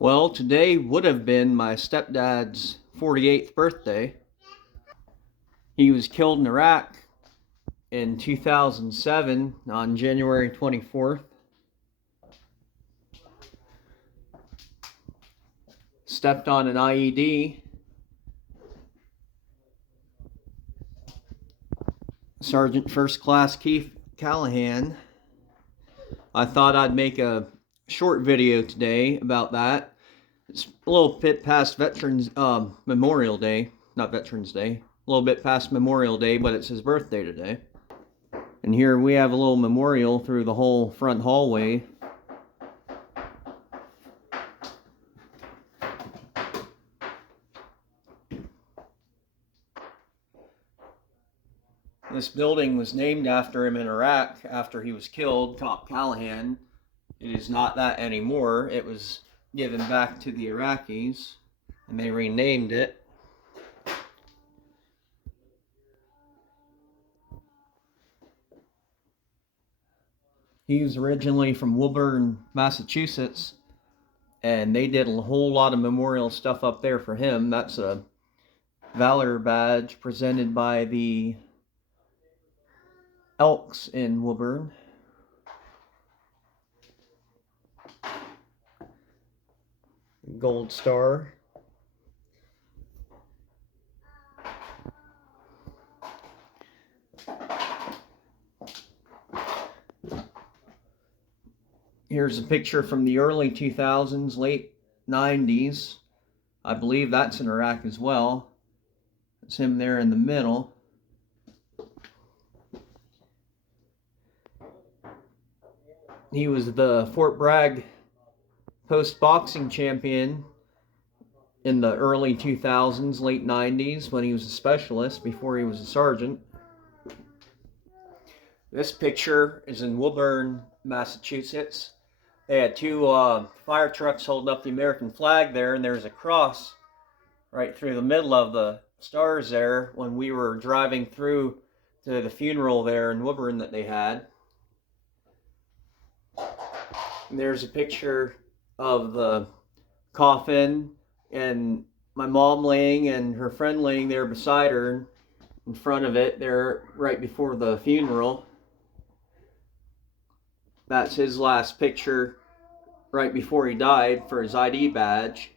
Well, today would have been my stepdad's 48th birthday. He was killed in Iraq in 2007 on January 24th. Stepped on an IED. Sergeant First Class Keith Callahan. I thought I'd make a short video today about that. It's a little bit past Veterans Memorial Day, not Veterans Day. A little bit past Memorial Day, but it's his birthday today. And here we have a little memorial through the whole front hallway. This building was named after him in Iraq after he was killed, Cop Callahan. It is not that anymore. It was given back to the Iraqis and they renamed it. He was originally from Woburn, Massachusetts, and they did a whole lot of memorial stuff up there for him. That's a Valor badge presented by the Elks in Woburn. Gold Star. Here's a picture from the early 2000s, late 90s. I believe that's in Iraq as well. It's him there in the middle. He was the Fort Bragg post boxing champion in the early 2000s, late 90s, when he was a specialist before he was a sergeant. This picture is in Woburn, Massachusetts. They had two fire trucks holding up the American flag there, and there's a cross right through the middle of the stars there when we were driving through to the funeral there in Woburn that they had. And there's a picture of the coffin and my mom laying and her friend laying there beside her in front of it there right before the funeral. That's his last picture right before he died for his ID badge.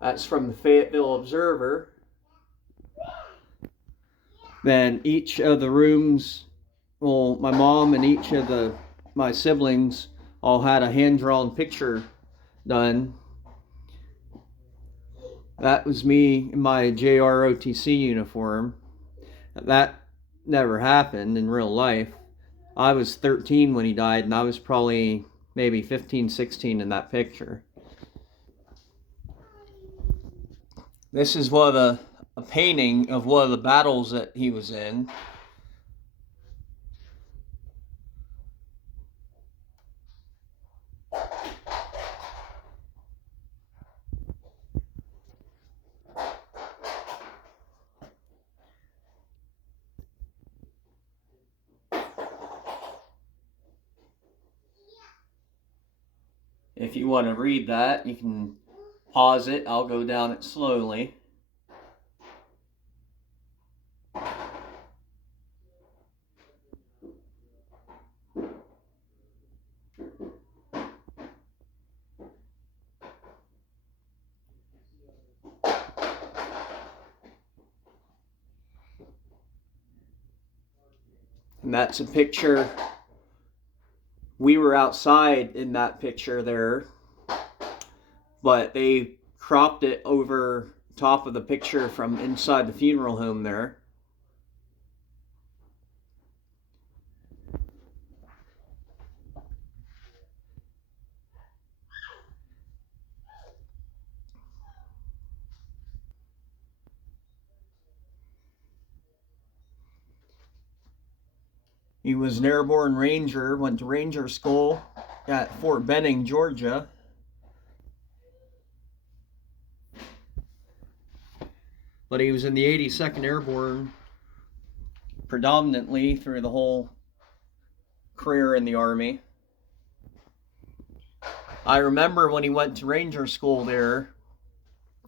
That's from the Fayetteville Observer. Then each of the rooms, well, my mom and each of my siblings all had a hand-drawn picture done. That was me in my JROTC uniform. That never happened in real life. I was 13 when he died, and I was probably maybe 15, 16 in that picture. This is a painting of one of the battles that he was in. If you want to read that, you can pause it. I'll go down it slowly. And that's a picture. We were outside in that picture there, but they cropped it over top of the picture from inside the funeral home there. He was an airborne ranger, went to ranger school at Fort Benning, Georgia. But he was in the 82nd Airborne predominantly through the whole career in the Army. I remember when he went to Ranger School there,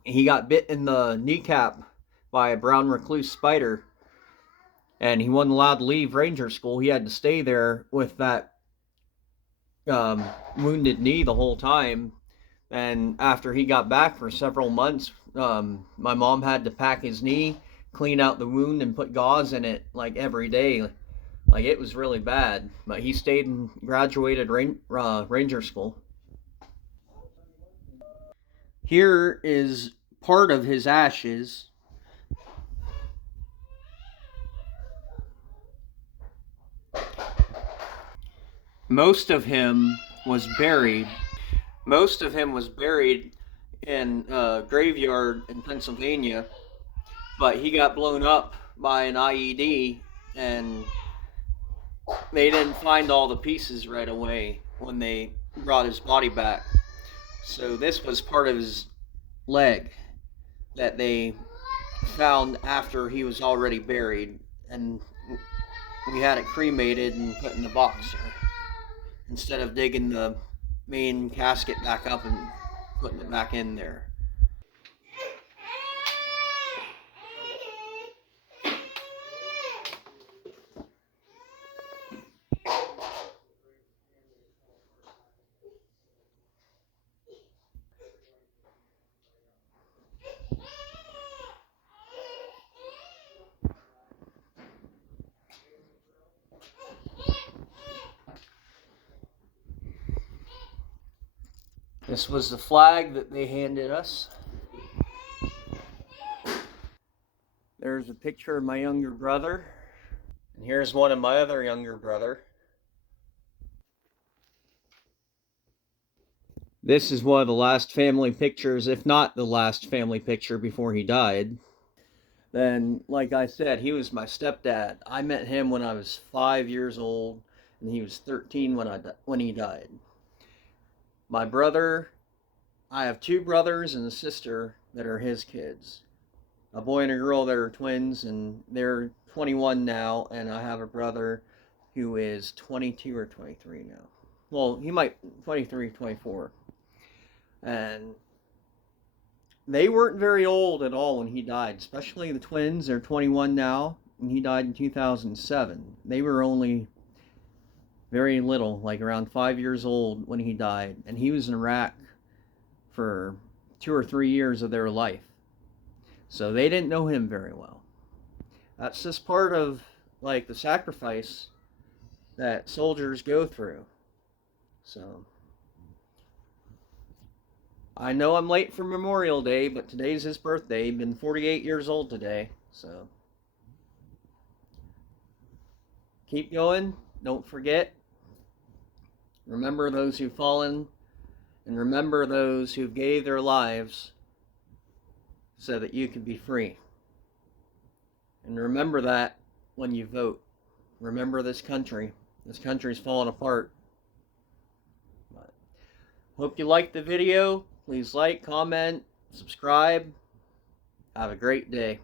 he got bit in the kneecap by a brown recluse spider, and he wasn't allowed to leave Ranger School. He had to stay there with that wounded knee the whole time. And after he got back for several months, my mom had to pack his knee, clean out the wound, and put gauze in it like every day. Like, it was really bad. But he stayed and graduated Ranger School. Here is part of his ashes. Most of him was buried. Most of him was buried in a graveyard in Pennsylvania, but he got blown up by an IED, and they didn't find all the pieces right away when they brought his body back. So this was part of his leg that they found after he was already buried, and we had it cremated and put in the box here, instead of digging the main casket back up and putting it back in there. This was the flag that they handed us. There's a picture of my younger brother. And here's one of my other younger brother. This is one of the last family pictures, if not the last family picture before he died. Then, like I said, he was my stepdad. I met him when I was 5 years old, and he was 13 when he died. My brother, I have 2 brothers and a sister that are his kids. A boy and a girl that are twins, and they're 21 now, and I have a brother who is 22 or 23 now. Well, he might 23, 24. And they weren't very old at all when he died, especially the twins. They're 21 now, and he died in 2007. They were only very little, like around 5 years old when he died, and he was in Iraq for 2 or 3 years of their life. So they didn't know him very well. That's just part of, like, the sacrifice that soldiers go through. So I know I'm late for Memorial Day, but today's his birthday. He's been 48 years old today. So keep going. Don't forget. Remember those who've fallen, and remember those who gave their lives so that you could be free. And remember that when you vote. Remember this country. This country's falling apart. But hope you liked the video. Please like, comment, subscribe. Have a great day.